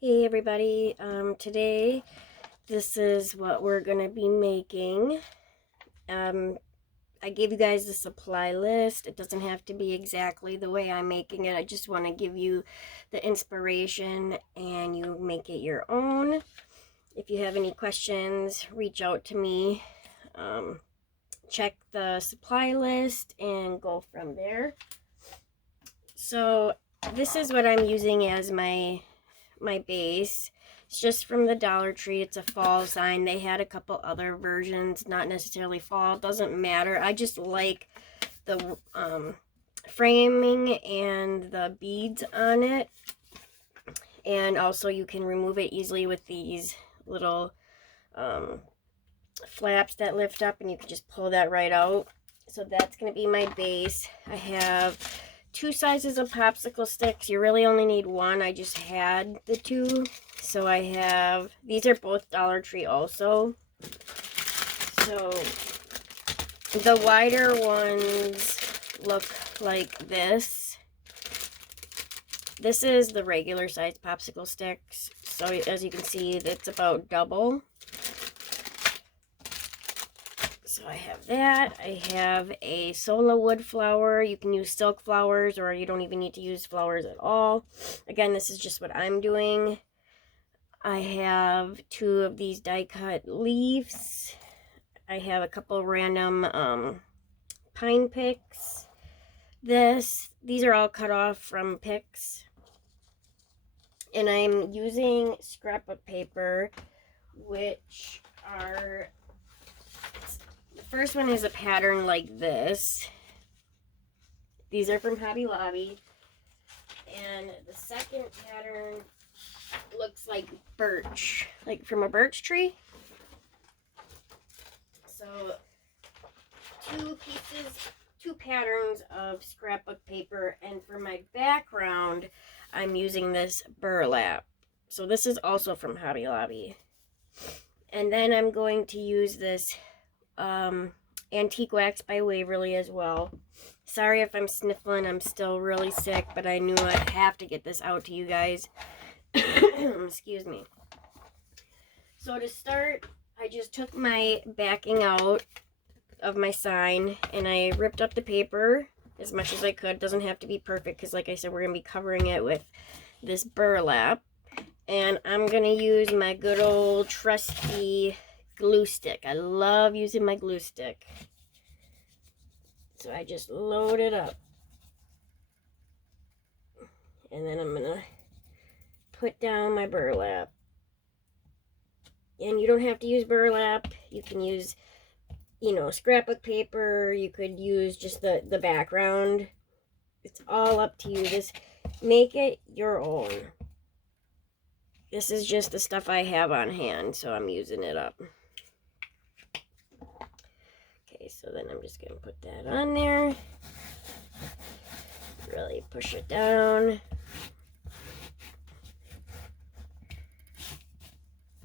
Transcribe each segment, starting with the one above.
Hey everybody, today this is what we're gonna be making. I gave you guys the supply list. It doesn't have to be exactly the way I'm making it. I just want to give you the inspiration and you make it your own. If you have any questions, reach out to me. Check the supply list and go from there. So this is what I'm using as my base. It's just from the Dollar Tree. It's a fall sign. They had a couple other versions, not necessarily fall. It doesn't matter. I just like the framing and the beads on it. And also you can remove it easily with these little flaps that lift up, and you can just pull that right out. So that's going to be my base. I have 2 sizes of popsicle sticks. You really only need one. I just had the 2. So I have, these are both Dollar Tree also. So the wider ones look like this. This is the regular size popsicle sticks. So as you can see, it's about double. So I have that. I have a Sola wood flower. You can use silk flowers, or you don't even need to use flowers at all. Again, this is just what I'm doing. I have 2 of these die cut leaves. I have a couple random pine picks. These are all cut off from picks. And I'm using scrapbook paper, which are, the first one is a pattern like this. These are from Hobby Lobby. And the second pattern looks like birch, like from a birch tree. So 2 patterns of scrapbook paper, and for my background I'm using this burlap. So this is also from Hobby Lobby. And then I'm going to use this antique wax by Waverly as well. Sorry if I'm sniffling, I'm still really sick, but I knew I'd have to get this out to you guys. Excuse me. So to start, I just took my backing out of my sign and I ripped up the paper as much as I could. Doesn't have to be perfect because, like I said, we're going to be covering it with this burlap. And I'm going to use my good old trusty glue stick. I love using my glue stick. So I just load it up. And then I'm going to put down my burlap. And you don't have to use burlap. You can use, you know, scrapbook paper. You could use just the background. It's all up to you. Just make it your own. This is just the stuff I have on hand, so I'm using it up. Okay, so then I'm just going to put that on there. Really push it down.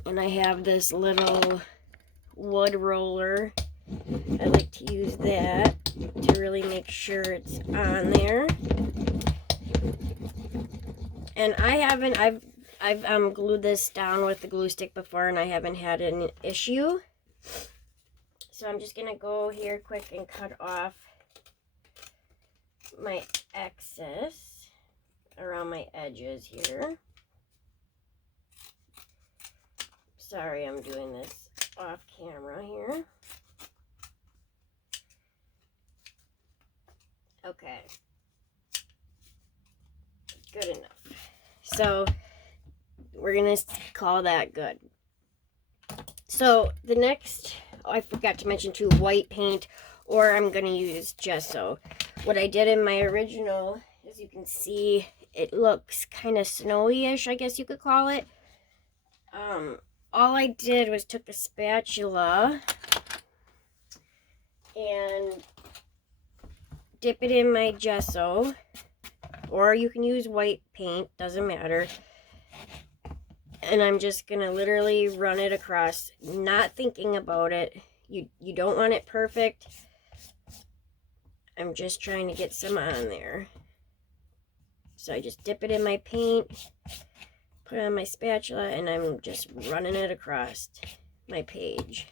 And I have this little wood roller. I like to use that to really make sure it's on there. And I've glued this down with the glue stick before, and I haven't had an issue. So I'm just gonna go here quick and cut off my excess around my edges here. Sorry, I'm doing this off camera here. Okay. Good enough. So we're gonna call that good. So the next, I forgot to mention too, white paint, or I'm gonna use gesso. What I did in my original, as you can see, it looks kind of snowy-ish, I guess you could call it. All I did was took a spatula and dip it in my gesso, or you can use white paint, doesn't matter. And I'm just gonna literally run it across, not thinking about it. You don't want it perfect. I'm just trying to get some on there. So I just dip it in my paint put it on my spatula, and I'm just running it across my page.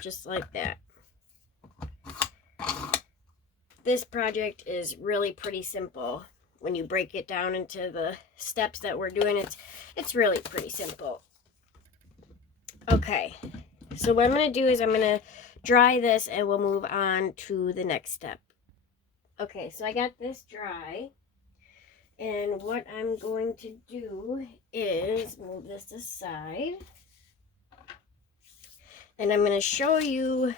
Just like that. This project is really pretty simple. When you break it down into the steps that we're doing, it's really pretty simple. Okay, so what I'm going to do is I'm going to dry this and we'll move on to the next step. Okay, so I got this dry, and what I'm going to do is move this aside. And I'm going to show you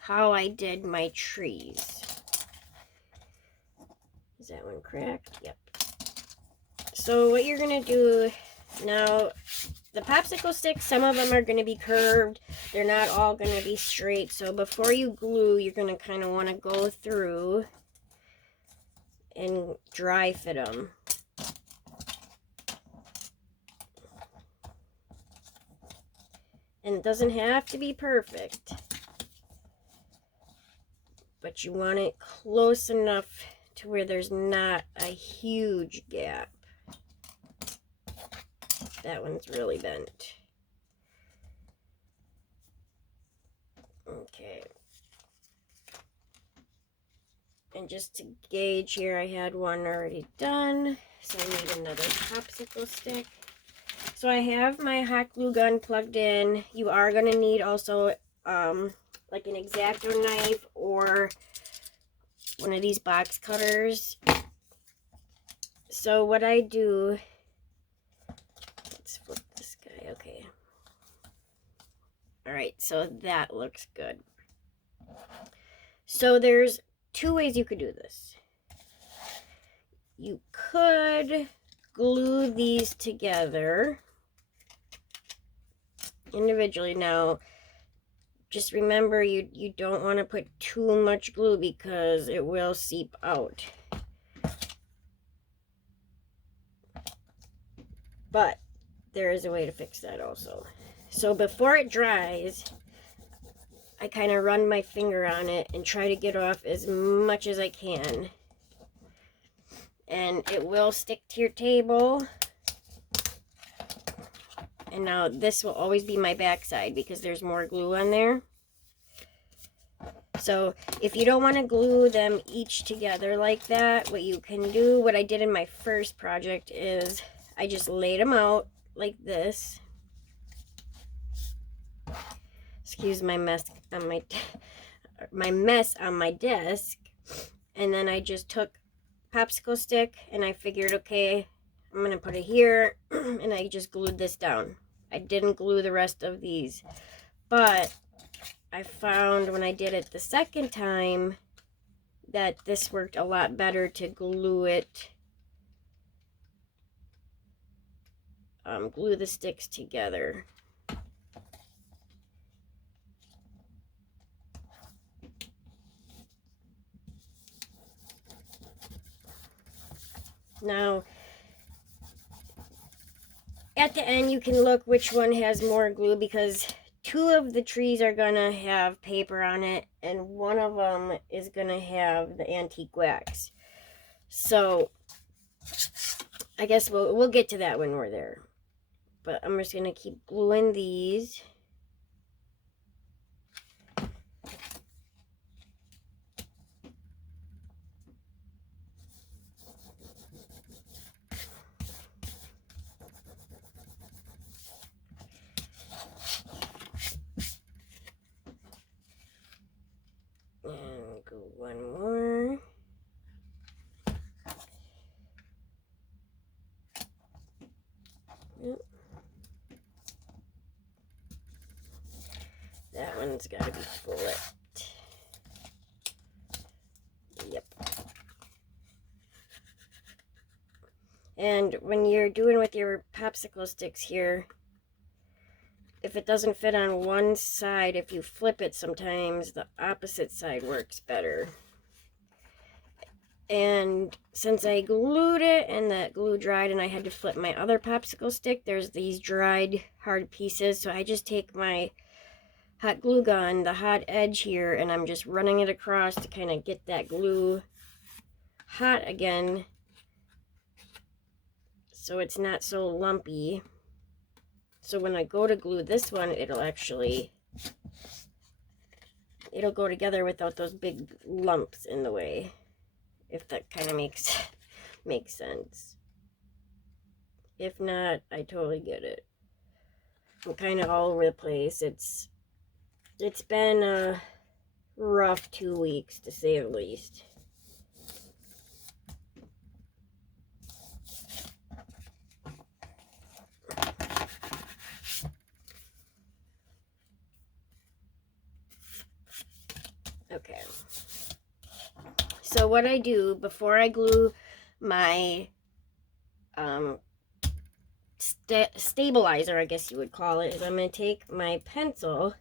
how I did my trees. Is that one cracked? Yep. So what you're going to do now, the popsicle sticks, some of them are going to be curved. They're not all going to be straight. So before you glue, you're going to kind of want to go through and dry fit them. And it doesn't have to be perfect, but you want it close enough to where there's not a huge gap. That one's really bent. Okay. And just to gauge here, I had one already done, so I need another popsicle stick. So I have my hot glue gun plugged in. You are going to need also like an X-Acto knife or one of these box cutters. So what I do, let's flip this guy, okay. Alright, so that looks good. So there's two ways you could do this. You could glue these together individually. Now, just remember you don't want to put too much glue because it will seep out. But there is a way to fix that also. So before it dries, I kind of run my finger on it and try to get off as much as I can. And it will stick to your table. And now this will always be my backside because there's more glue on there. So if you don't want to glue them each together like that, what you can do, what I did in my first project is I just laid them out like this. Excuse my mess on my mess on my desk. And then I just took popsicle stick and I figured, okay, I'm gonna put it here, and I just glued this down. I didn't glue the rest of these, but I found when I did it the second time that this worked a lot better to glue it, glue the sticks together. Now, at the end, you can look which one has more glue because two of the trees are going to have paper on it and one of them is going to have the antique wax. So, I guess we'll get to that when we're there. But I'm just going to keep gluing these. And go one more. Yep. That one's got to be flipped. Yep. And when you're doing with your popsicle sticks here, if it doesn't fit on one side, if you flip it sometimes, the opposite side works better. And since I glued it and that glue dried and I had to flip my other popsicle stick, there's these dried hard pieces. So I just take my hot glue gun, the hot edge here, and I'm just running it across to kind of get that glue hot again so it's not so lumpy. So when I go to glue this one, it'll go together without those big lumps in the way, if that kind of makes sense. If not, I totally get it. I'm kind of all over the place. It's been a rough 2 weeks, to say the least. Okay. So what I do before I glue my stabilizer, I guess you would call it, is I'm going to take my pencil,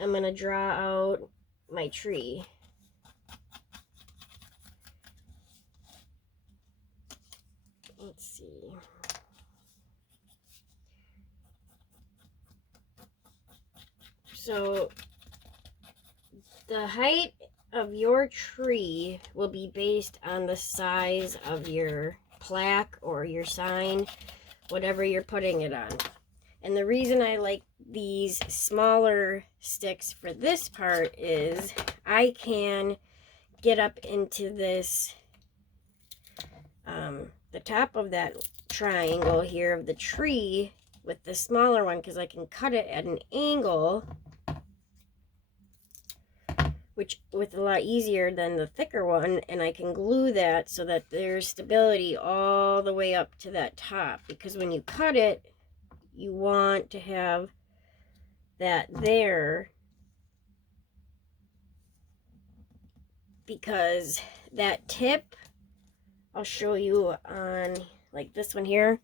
I'm going to draw out my tree. Let's see. So the height of your tree will be based on the size of your plaque or your sign, whatever you're putting it on. And the reason I like these smaller sticks for this part is I can get up into this, the top of that triangle here of the tree with the smaller one, because I can cut it at an angle, which with a lot easier than the thicker one, and I can glue that so that there's stability all the way up to that top, because when you cut it, you want to have that there, because that tip, I'll show you on like this one here,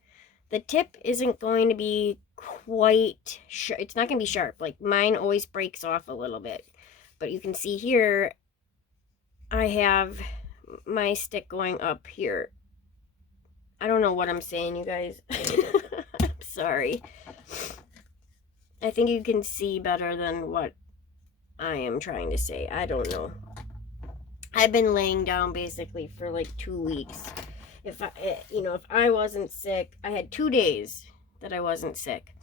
the tip isn't going to be quite sharp. It's not going to be sharp. Like mine always breaks off a little bit. But you can see here, I have my stick going up here. I don't know what I'm saying, you guys. I'm sorry. I think you can see better than what I am trying to say. I don't know. I've been laying down basically for like 2 weeks. If I wasn't sick, I had 2 days that I wasn't sick.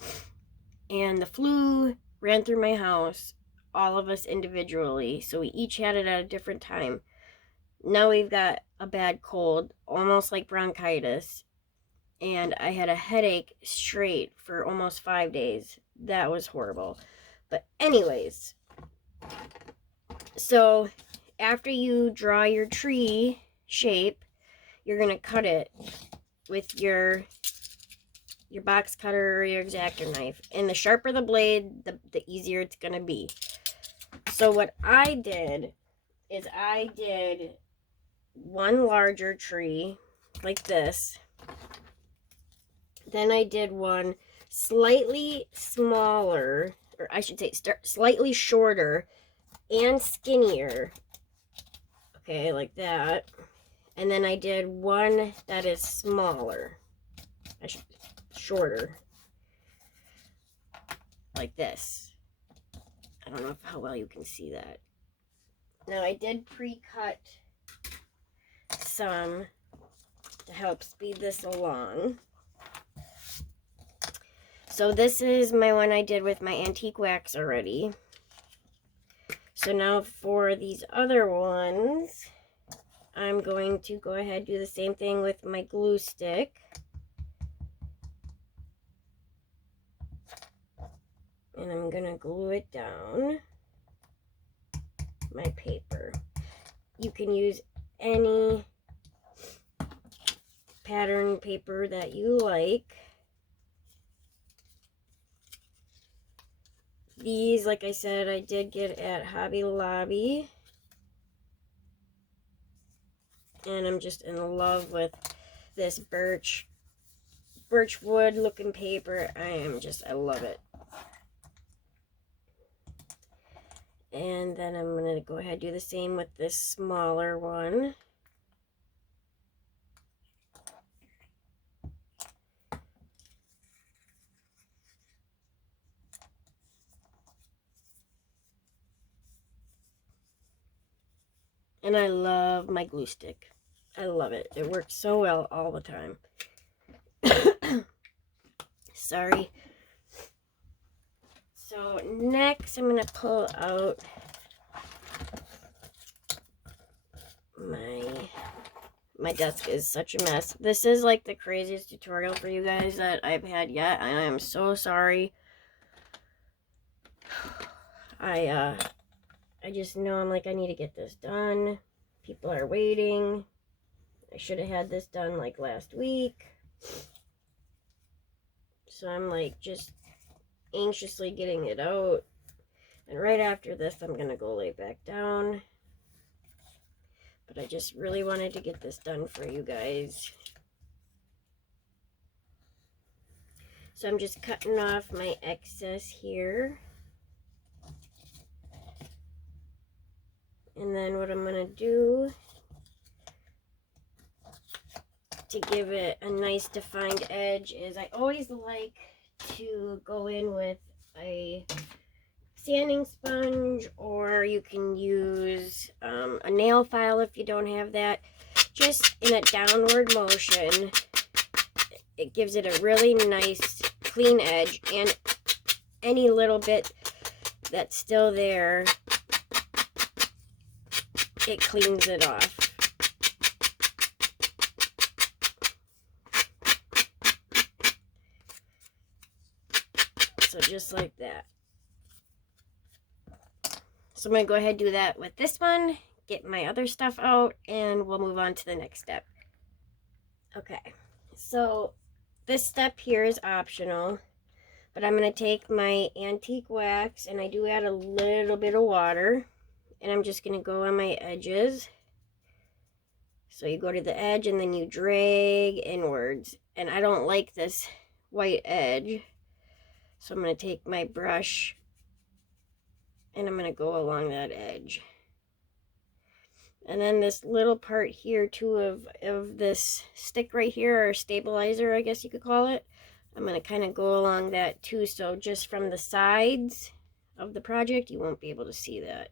And the flu ran through my house, all of us individually. So we each had it at a different time. Now we've got a bad cold, almost like bronchitis. And I had a headache straight for almost 5 days. That was horrible. But anyways, so after you draw your tree shape, you're going to cut it with your box cutter or your X-Acto knife. And the sharper the blade, the easier it's going to be. So what I did is I did one larger tree like this. Then I did one slightly smaller, or I should say slightly shorter and skinnier. Okay, like that. And then I did one that is smaller, shorter, like this. I don't know how well you can see that. Now I did pre-cut some to help speed this along. So this is my one I did with my antique wax already. So now for these other ones, I'm going to go ahead and do the same thing with my glue stick. And I'm going to glue it down my paper. You can use any pattern paper that you like. These, like I said, I did get at Hobby Lobby. And I'm just in love with this birch wood looking paper. I love it. And then I'm going to go ahead and do the same with this smaller one. And I love my glue stick. I love it. It works so well all the time. Sorry. So next I'm going to pull out my desk is such a mess. This is like the craziest tutorial for you guys that I've had yet. I am so sorry. I just know I'm like, I need to get this done. People are waiting. I should have had this done like last week. So I'm like just anxiously getting it out. And right after this, I'm going to go lay back down. But I just really wanted to get this done for you guys. So I'm just cutting off my excess here. And then what I'm going to do to give it a nice defined edge is I always like to go in with a sanding sponge, or you can use a nail file if you don't have that. Just in a downward motion, it gives it a really nice clean edge, and any little bit that's still there, it cleans it off. So just like that. So I'm going to go ahead and do that with this one, get my other stuff out, and we'll move on to the next step. Okay, so this step here is optional, but I'm going to take my antique wax, and I do add a little bit of water, and I'm just going to go on my edges. So you go to the edge, and then you drag inwards, and I don't like this white edge, so I'm going to take my brush, and I'm going to go along that edge. And then this little part here too of this stick right here, or stabilizer I guess you could call it, I'm going to kind of go along that too, so just from the sides of the project you won't be able to see that.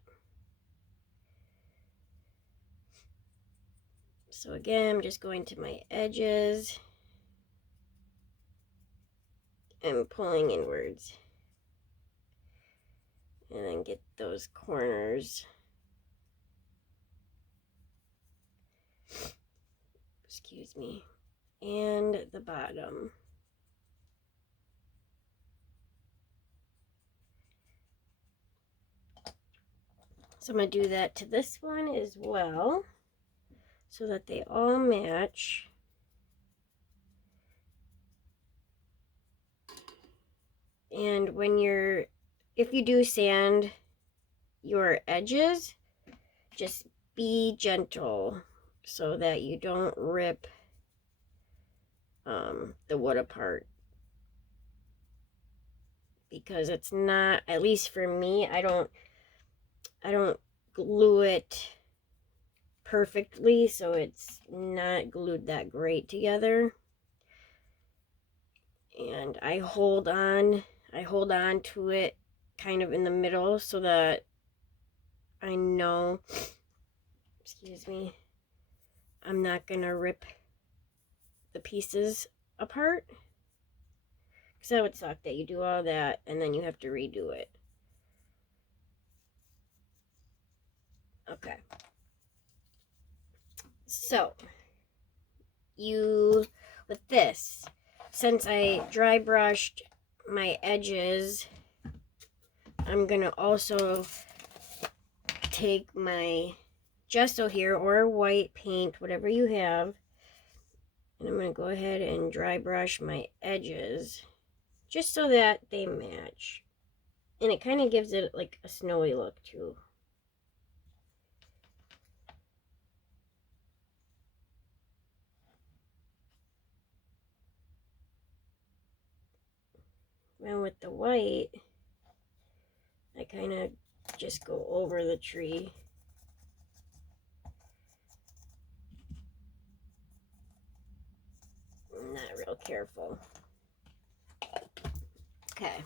So again, I'm just going to my edges and pulling inwards, and then get those corners. Excuse me. And the bottom. So I'm going to do that to this one as well, so that they all match. And if you do sand your edges, just be gentle so that you don't rip the wood apart. Because it's not, at least for me, I don't glue it perfectly, so it's not glued that great together. And I hold on to it kind of in the middle so that I know, excuse me, I'm not gonna rip the pieces apart, because that would suck that you do all that and then you have to redo it. Okay, so with this, since I dry brushed my edges, I'm gonna also take my gesso here, or white paint, whatever you have, and I'm going to go ahead and dry brush my edges just so that they match. And it kind of gives it like a snowy look too. And with the white, I kind of just go over the tree. I'm not real careful. Okay.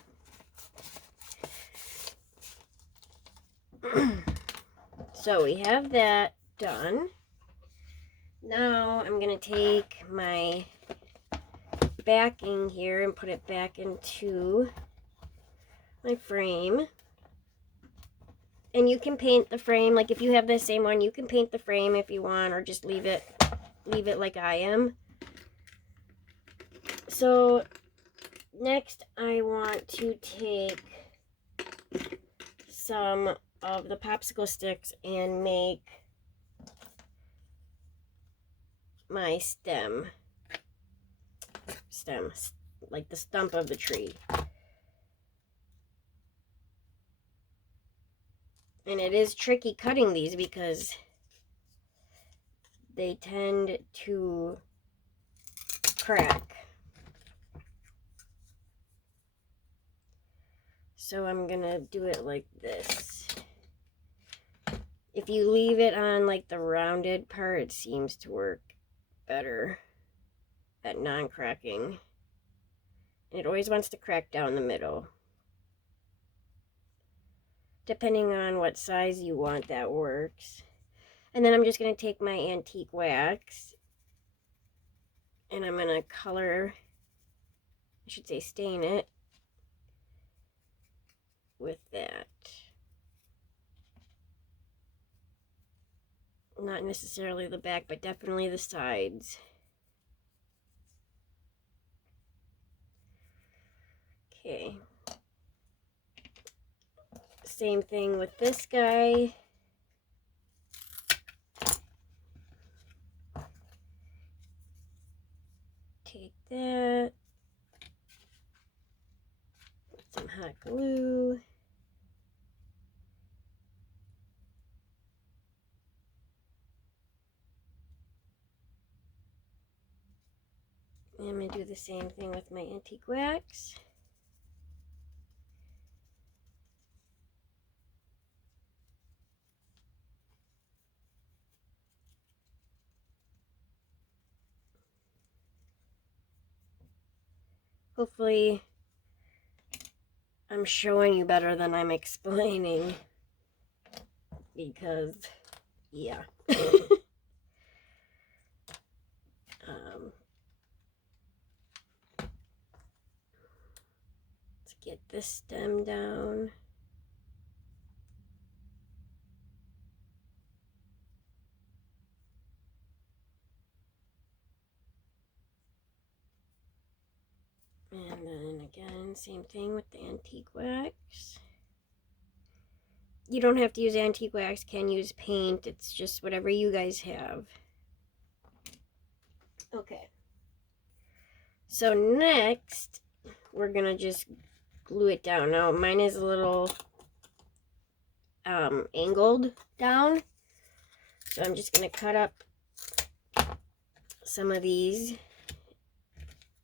So we have that done. Now I'm going to take my backing here and put it back into my frame. And you can paint the frame, like if you have the same one, you can paint the frame if you want, or just leave it like I am. So next I want to take some of the popsicle sticks and make my stem, like the stump of the tree. And it is tricky cutting these because they tend to crack. So I'm gonna do it like this. If you leave it on like the rounded part, it seems to work better at non-cracking. And it always wants to crack down the middle. Depending on what size you want, that works. And then I'm just going to take my antique wax and I'm going to color, I should say stain it with that. Not necessarily the back, but definitely the sides. Okay. Same thing with this guy. Take that. Put some hot glue. And I'm going to do the same thing with my antique wax. Hopefully I'm showing you better than I'm explaining, because yeah. Let's get this stem down. And then again, same thing with the antique wax. You don't have to use antique wax, can use paint. It's just whatever you guys have. Okay. So next, we're gonna just glue it down. Now mine is a little angled down. So I'm just gonna cut up some of these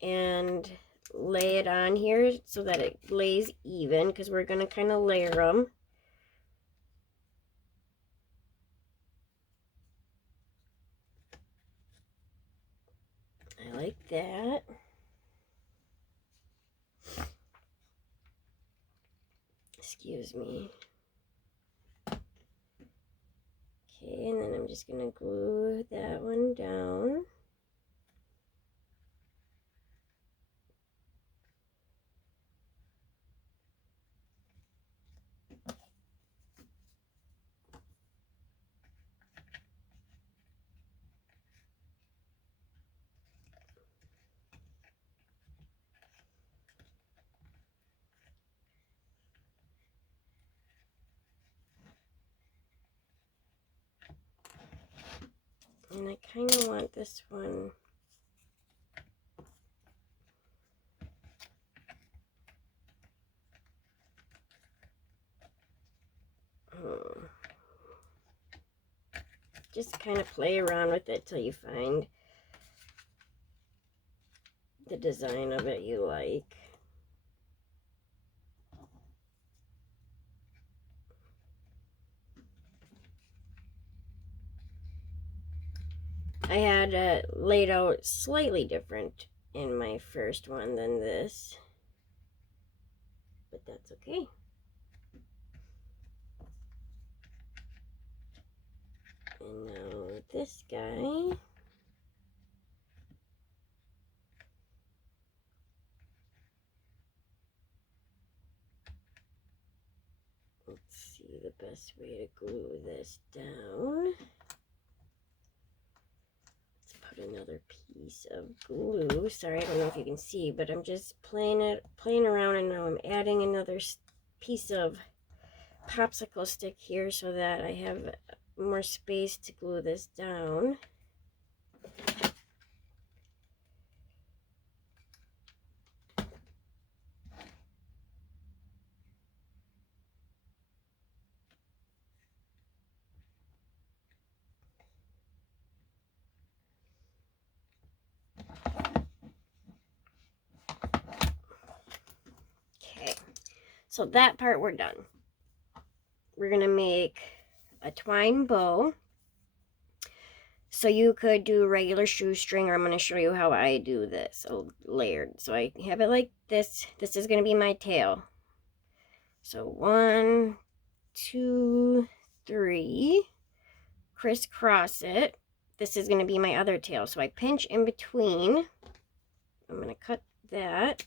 and lay it on here so that it lays even, because we're going to kind of layer them. I like that. Excuse me. Okay, and then I'm just going to glue that one down. And I kind of want this one just kind of play around with it till you find the design of it you like. I had laid out slightly different in my first one than this, but that's okay. And now this guy. Let's see the best way to glue this down. Let's put another piece of glue. Sorry, I don't know if you can see, but I'm just playing around, and now I'm adding another piece of popsicle stick here so that I have more space to glue this down. Okay, so that part we're done. We're gonna make a twine bow. So you could do regular shoestring, or I'm going to show you how I do this, layered. So I have it like this. This is going to be my tail. So 1, 2, 3, crisscross it. This is going to be my other tail. So I pinch in between. I'm going to cut that.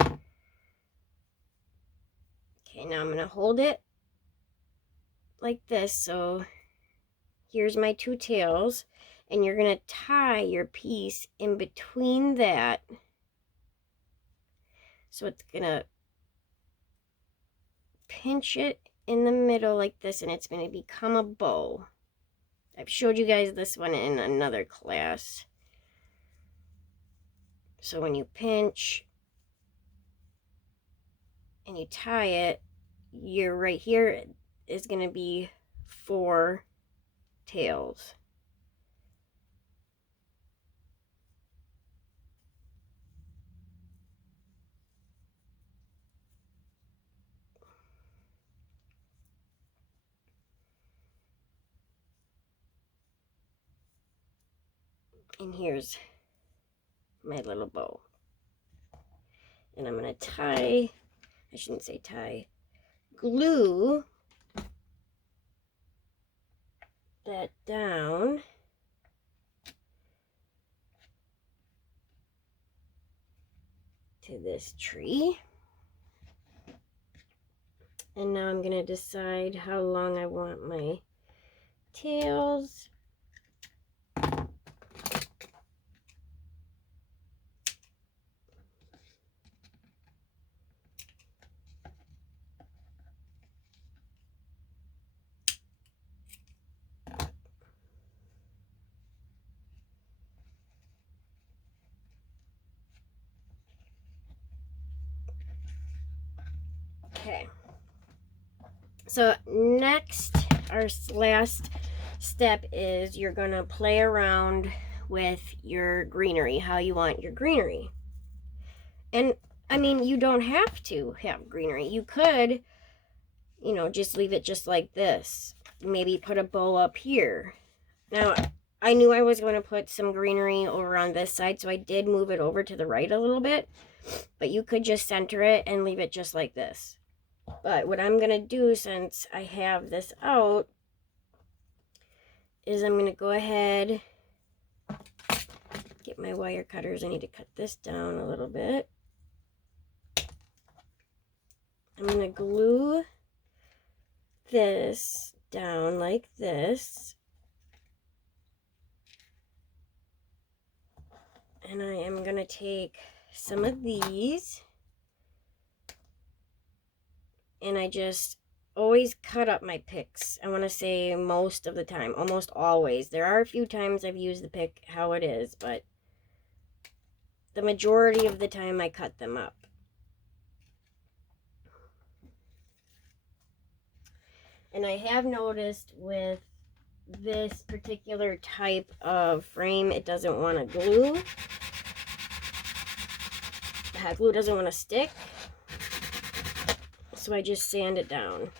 Okay, now I'm going to hold it like this. So here's my two tails. And you're going to tie your piece in between that. So it's going to pinch it in the middle like this, and it's going to become a bow. I've showed you guys this one in another class. So when you pinch and you tie it, you're right here is going to be 4 tails. And here's my little bow. And I'm going to tie, I shouldn't say tie, glue that down to this tree. And now I'm going to decide how long I want my tails. Okay. So next, our last step is you're going to play around with your greenery, how you want your greenery. And I mean, you don't have to have greenery. You could, you know, just leave it just like this. Maybe put a bow up here. Now, I knew I was going to put some greenery over on this side, so I did move it over to the right a little bit. But you could just center it and leave it just like this. But what I'm going to do, since I have this out, is I'm going to go ahead, get my wire cutters. I need to cut this down a little bit. I'm going to glue this down like this. And I am going to take some of these, and I just always cut up my picks. I want to say most of the time, almost always. There are a few times I've used the pick how it is, but the majority of the time I cut them up. And I have noticed with this particular type of frame, it doesn't want to glue. The hot glue doesn't want to stick. So I just sand it down.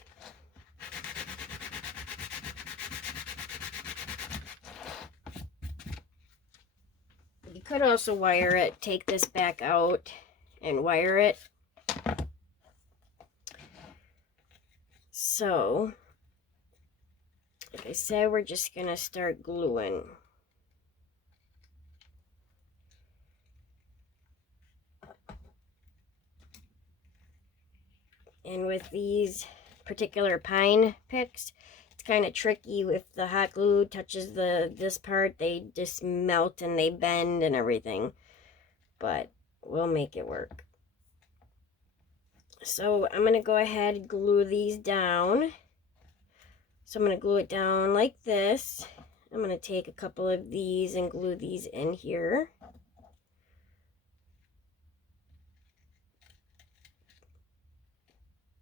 could also wire it, take this back out and wire it. So, like I said, we're just gonna start gluing. And with these particular pine picks, it's kind of tricky. If the hot glue touches this part, they just melt and they bend and everything. But we'll make it work. So I'm going to go ahead and glue these down. So I'm going to glue it down like this. I'm going to take a couple of these and glue these in here.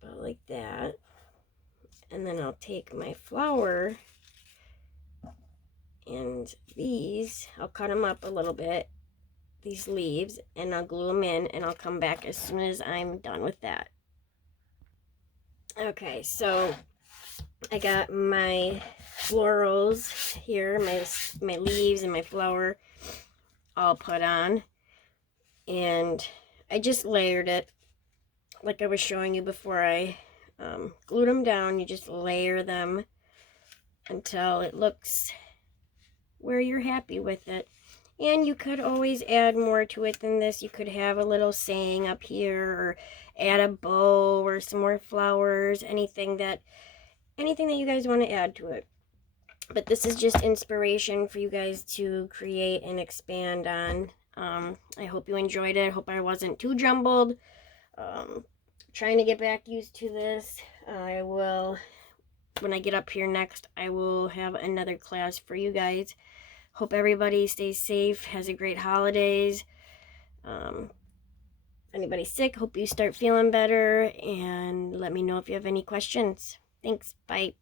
About like that. And then I'll take my flower and these, I'll cut them up a little bit, these leaves, and I'll glue them in, and I'll come back as soon as I'm done with that. Okay, so I got my florals here, my leaves and my flower all put on, and I just layered it like I was showing you before I glued them down. You just layer them until it looks where you're happy with it. And you could always add more to it than this. You could have a little saying up here, or add a bow or some more flowers, anything that you guys want to add to it. But this is just inspiration for you guys to create and expand on. I hope you enjoyed it. I hope I wasn't too jumbled. Trying to get back used to this. I will, when I get up here next, I will have another class for you guys. Hope everybody stays safe, has a great holidays. Anybody sick, hope you start feeling better, and let me know if you have any questions. Thanks, bye.